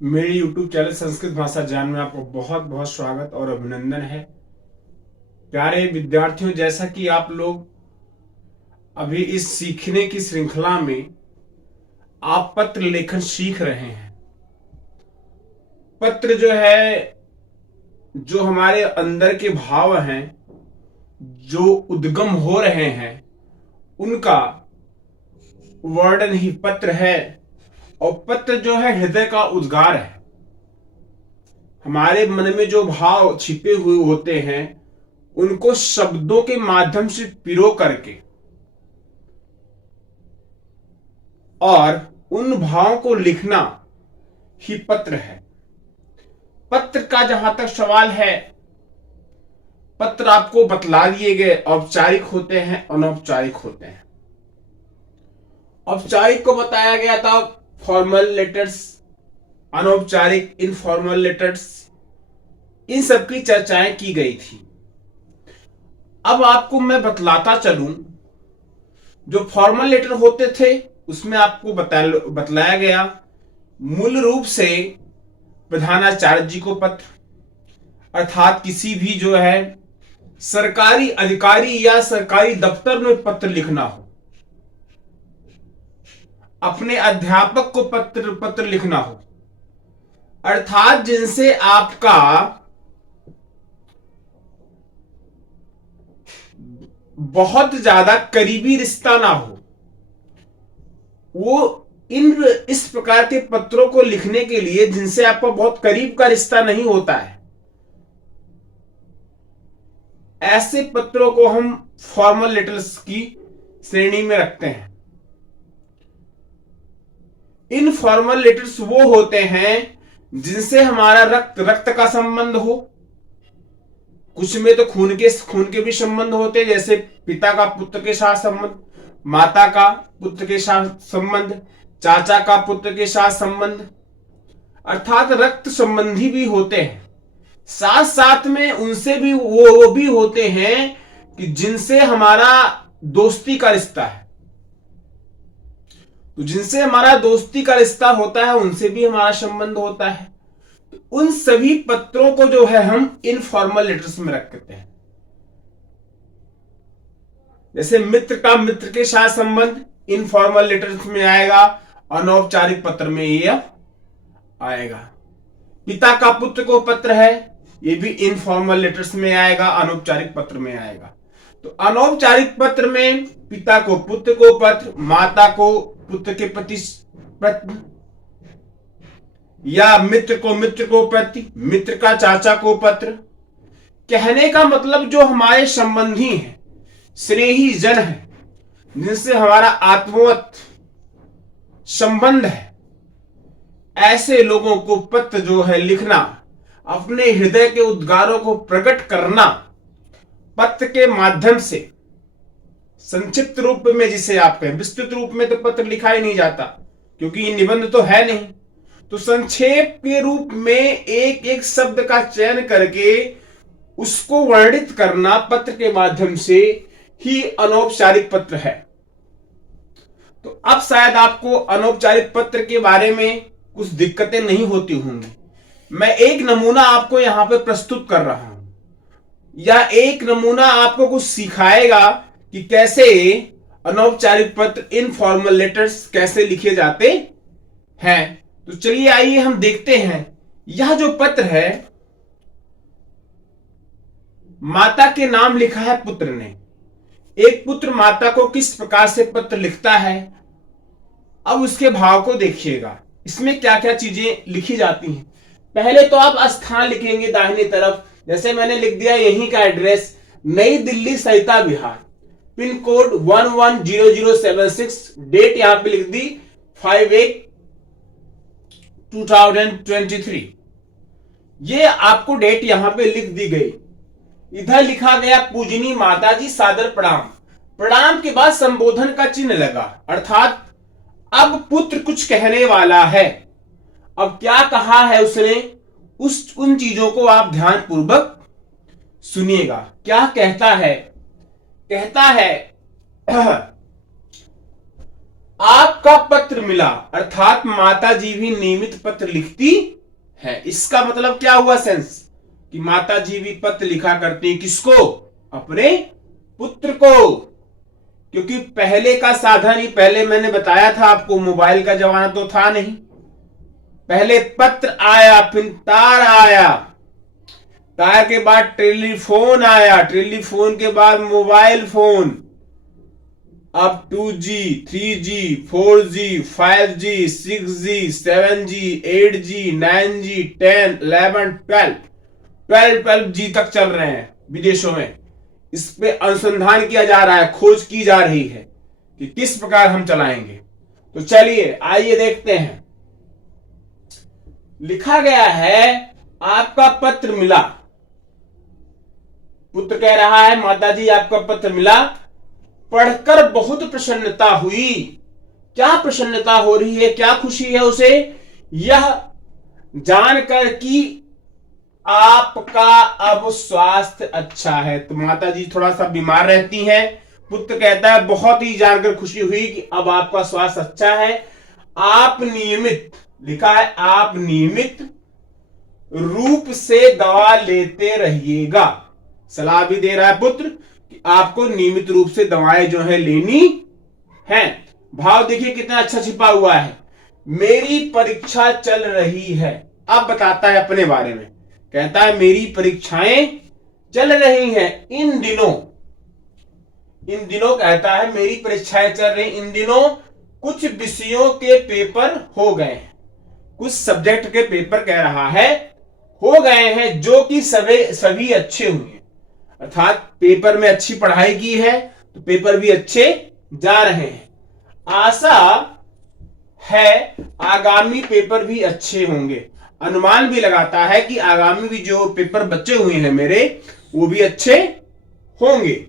मेरे YouTube channel Sanskrit भाषा ज्ञान में आपको बहुत बहुत स्वागत और अभिनंदन है। प्यारे विद्यार्थियों, जैसा कि आप लोग अभी इस सीखने की श्रृंखला में आप पत्र लेखन सीख रहे हैं। पत्र जो है, जो हमारे अंदर के भाव हैं, जो उद्गम हो रहे हैं, उनका वर्णन ही पत्र है। और पत्र जो है हृदय का उद्गार है। हमारे मन में जो भाव छिपे हुए होते हैं उनको शब्दों के माध्यम से पिरो करके और उन भावों को लिखना ही पत्र है। पत्र का जहां तक सवाल है, पत्र आपको बतला दिए गए औपचारिक होते हैं, अनौपचारिक होते हैं। औपचारिक को बताया गया था फॉर्मल लेटर्स, अनौपचारिक इनफॉर्मल लेटर्स, इन सब की चर्चाएं की गई थी। अब आपको मैं बतलाता चलूं, जो फॉर्मल लेटर होते थे उसमें आपको बतलाया गया मूल रूप से प्रधानाचार्य जी को पत्र, अर्थात किसी भी जो है सरकारी अधिकारी या सरकारी दफ्तर में पत्र लिखना हो, अपने अध्यापक को पत्र लिखना हो, अर्थात जिनसे आपका बहुत ज्यादा करीबी रिश्ता ना हो, वो इस प्रकार के पत्रों को लिखने के लिए जिनसे आपका बहुत करीब का रिश्ता नहीं होता है, ऐसे पत्रों को हम फॉर्मल लेटर्स की श्रेणी में रखते हैं। इनफॉर्मल लेटर्स वो होते हैं जिनसे हमारा रक्त का संबंध हो। कुछ में तो खून के भी संबंध होते हैं, जैसे पिता का पुत्र के साथ संबंध, माता का पुत्र के साथ संबंध, चाचा का पुत्र के साथ संबंध, अर्थात रक्त संबंधी भी होते हैं। साथ साथ में उनसे भी वो भी होते हैं कि जिनसे हमारा दोस्ती का रिश्ता है। तो जिनसे हमारा दोस्ती का रिश्ता होता है उनसे भी हमारा संबंध होता है। तो उन सभी पत्रों को जो है हम इनफॉर्मल लेटर्स में रखते हैं। जैसे मित्र का मित्र के साथ संबंध इनफॉर्मल लेटर्स में आएगा, अनौपचारिक पत्र में यह आएगा। पिता का पुत्र को पत्र है, ये भी इनफॉर्मल लेटर्स में आएगा, अनौपचारिक पत्र में आएगा। तो अनौपचारिक पत्र में पिता को पुत्र को पत्र, माता को पुत्र के प्रति पत्र, या मित्र को पत्र, मित्र का चाचा को पत्र। कहने का मतलब जो हमारे संबंधी हैं, स्नेही जन है, जिनसे हमारा आत्मवत संबंध है, ऐसे लोगों को पत्र जो है लिखना, अपने हृदय के उद्गारों को प्रकट करना पत्र के माध्यम से, संक्षिप्त रूप में जिसे आप कहें। विस्तृत रूप में तो पत्र लिखा ही नहीं जाता क्योंकि ये निबंध तो है नहीं। तो संक्षेप के रूप में एक एक शब्द का चयन करके उसको वर्णित करना पत्र के माध्यम से ही अनौपचारिक पत्र है। तो अब शायद आपको अनौपचारिक पत्र के बारे में कुछ दिक्कतें नहीं होती होंगी। मैं एक नमूना आपको यहां पे प्रस्तुत कर रहा हूं, या एक नमूना आपको कुछ सिखाएगा कि कैसे अनौपचारिक पत्र, इनफॉर्मल लेटर्स कैसे लिखे जाते हैं। तो चलिए आइए हम देखते हैं। यह जो पत्र है, माता के नाम लिखा है पुत्र ने। एक पुत्र माता को किस प्रकार से पत्र लिखता है, अब उसके भाव को देखिएगा। इसमें क्या क्या चीजें लिखी जाती हैं। पहले तो आप स्थान लिखेंगे दाहिनी तरफ, जैसे मैंने लिख दिया यहीं का एड्रेस, नई दिल्ली सरिता विहार, पिन कोड 110076, डेट यहां पे लिख दी 5/8/2023। ये आपको डेट यहां पे लिख दी गई। इधर लिखा गया पूजनी माताजी सादर प्रणाम। प्रणाम के बाद संबोधन का चिन्ह लगा, अर्थात अब पुत्र कुछ कहने वाला है। अब क्या कहा है उसने, उन चीजों को आप ध्यानपूर्वक सुनिएगा। क्या कहता है? कहता है आपका पत्र मिला, अर्थात माता जी भी नियमित पत्र लिखती है। इसका मतलब क्या हुआ सेंस, कि माता जी भी पत्र लिखा करती हैं। किसको? अपने पुत्र को। क्योंकि पहले का साधन ही, पहले मैंने बताया था आपको, मोबाइल का जमाना तो था नहीं। पहले पत्र आया, फिर तार आया, तार के बाद टेलीफोन आया, टेलीफोन के बाद मोबाइल फोन, अब 2G, 3G, 4G, 5G, 6G, 7G, 8G, 9G, 10, 11, 12G तक चल रहे हैं विदेशों में। इस पे अनुसंधान किया जा रहा है, खोज की जा रही है कि किस प्रकार हम चलाएंगे। तो चलिए आइए देखते हैं। लिखा गया है, आपका पत्र मिला। पुत्र कह रहा है, माताजी आपका पत्र मिला, पढ़कर बहुत प्रसन्नता हुई। क्या प्रसन्नता हो रही है, क्या खुशी है उसे? यह जानकर कि आपका अब स्वास्थ्य अच्छा है। तो माता जी थोड़ा सा बीमार रहती हैं। पुत्र कहता है, बहुत ही जानकर खुशी हुई कि अब आपका स्वास्थ्य अच्छा है। आप नियमित, लिखा है, आप नियमित रूप से दवा लेते रहिएगा। सलाह भी दे रहा है पुत्र कि आपको नियमित रूप से दवाएं जो है लेनी है। भाव देखिए कितना अच्छा छिपा हुआ है। मेरी परीक्षा चल रही है। अब बताता है अपने बारे में, कहता है मेरी परीक्षाएं चल रही हैं इन दिनों। इन दिनों कहता है मेरी परीक्षाएं चल रही, इन दिनों कुछ विषयों के पेपर हो गए हैं, कुछ सब्जेक्ट के पेपर कह रहा है हो गए हैं, जो कि सभी अच्छे हुए। अर्थात पेपर में अच्छी पढ़ाई की है तो पेपर भी अच्छे जा रहे हैं। आशा है आगामी पेपर भी अच्छे होंगे। अनुमान भी लगाता है कि आगामी भी जो पेपर बचे हुए हैं मेरे, वो भी अच्छे होंगे।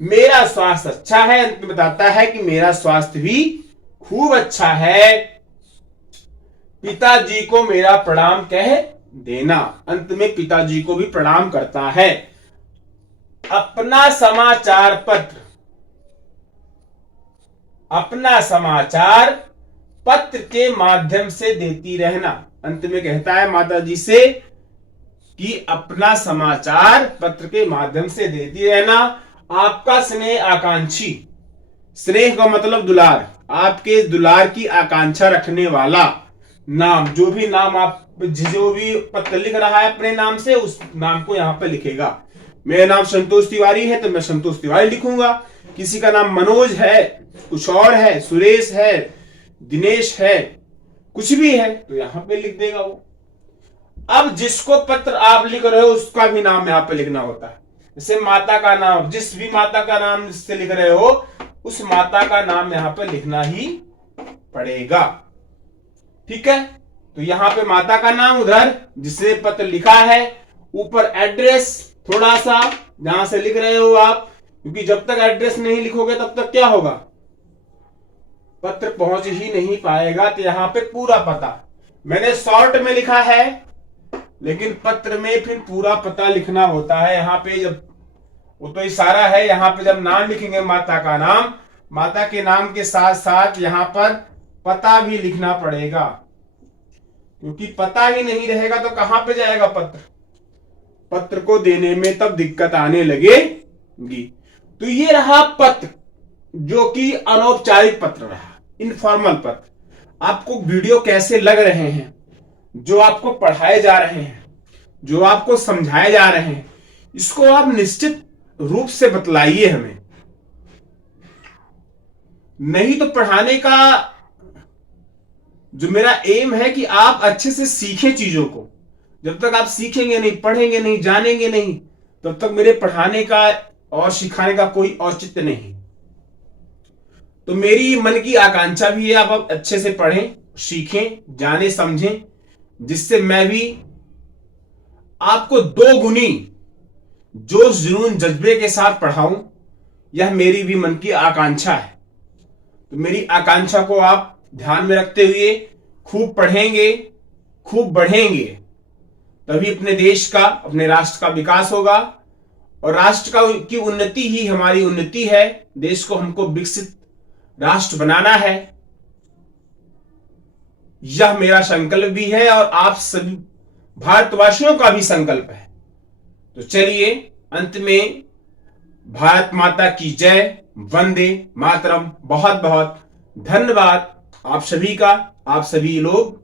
मेरा स्वास्थ्य अच्छा है। अंत में बताता है कि मेरा स्वास्थ्य भी खूब अच्छा है। पिताजी को मेरा प्रणाम कह देना। अंत में पिताजी को भी प्रणाम करता है। अपना समाचार पत्र, अपना समाचार पत्र के माध्यम से देती रहना। अंत में कहता है माता जी से कि अपना समाचार पत्र के माध्यम से देती रहना। आपका स्नेह आकांक्षी, स्नेह का मतलब दुलार, आपके दुलार की आकांक्षा रखने वाला नाम, जो भी नाम आप, जो भी पत्र लिख रहा है अपने नाम से, उस नाम को यहां पर लिखेगा। मेरा नाम संतोष तिवारी है तो मैं संतोष तिवारी लिखूंगा। किसी का नाम मनोज है, कुछ और है, सुरेश है, दिनेश है, कुछ भी है तो यहां पे लिख देगा वो। अब जिसको पत्र आप लिख रहे हो उसका भी नाम यहां पे लिखना होता है। जैसे माता का नाम, जिस भी माता का नाम जिससे लिख रहे हो उस माता का नाम यहां पे लिखना ही पड़ेगा। ठीक है, तो यहां पे माता का नाम, उधर जिसने पत्र लिखा है, ऊपर एड्रेस थोड़ा सा जहां से लिख रहे हो आप, क्योंकि जब तक एड्रेस नहीं लिखोगे तब तक क्या होगा, पत्र पहुंच ही नहीं पाएगा। तो यहां पे पूरा पता मैंने शॉर्ट में लिखा है, लेकिन पत्र में फिर पूरा पता लिखना होता है। यहां पे जब वो तो इशारा है, यहां पे जब नाम लिखेंगे माता का नाम, माता के नाम के साथ साथ यहां पर पता भी लिखना पड़ेगा, क्योंकि पता ही नहीं रहेगा तो कहां पे जाएगा पत्र। पत्र को देने में तब दिक्कत आने लगेगी। तो ये रहा पत्र, जो कि अनौपचारिक पत्र रहा, इनफॉर्मल पत्र। आपको वीडियो कैसे लग रहे हैं, जो आपको पढ़ाए जा रहे हैं, जो आपको समझाए जा रहे हैं, इसको आप निश्चित रूप से बतलाइए हमें। नहीं तो पढ़ाने का जो मेरा एम है कि आप अच्छे से सीखें चीजों को। जब तक आप सीखेंगे नहीं, पढ़ेंगे नहीं, जानेंगे नहीं, तब तक मेरे पढ़ाने का और सिखाने का कोई औचित्य नहीं। तो मेरी मन की आकांक्षा भी है आप अच्छे से पढ़ें, सीखें, जाने, समझें, जिससे मैं भी आपको 2 गुनी जोश, जुनून, जज्बे के साथ पढ़ाऊं। यह मेरी भी मन की आकांक्षा है। तो मेरी आकांक्षा को आप ध्यान में रखते हुए खूब पढ़ेंगे, खूब बढ़ेंगे, तभी अपने देश का, अपने राष्ट्र का विकास होगा। और राष्ट्र की उन्नति ही हमारी उन्नति है। देश को हमको विकसित राष्ट्र बनाना है, यह मेरा संकल्प भी है और आप सभी भारतवासियों का भी संकल्प है। तो चलिए अंत में भारत माता की जय, वंदे मातरम। बहुत बहुत धन्यवाद आप सभी का। आप सभी लोग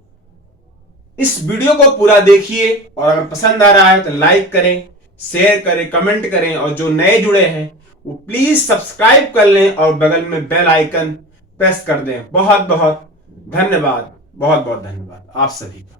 इस वीडियो को पूरा देखिए और अगर पसंद आ रहा है तो लाइक करें, शेयर करें, कमेंट करें और जो नए जुड़े हैं वो प्लीज सब्सक्राइब कर लें और बगल में बेल आइकन प्रेस कर दें। बहुत बहुत धन्यवाद, बहुत बहुत धन्यवाद आप सभी का।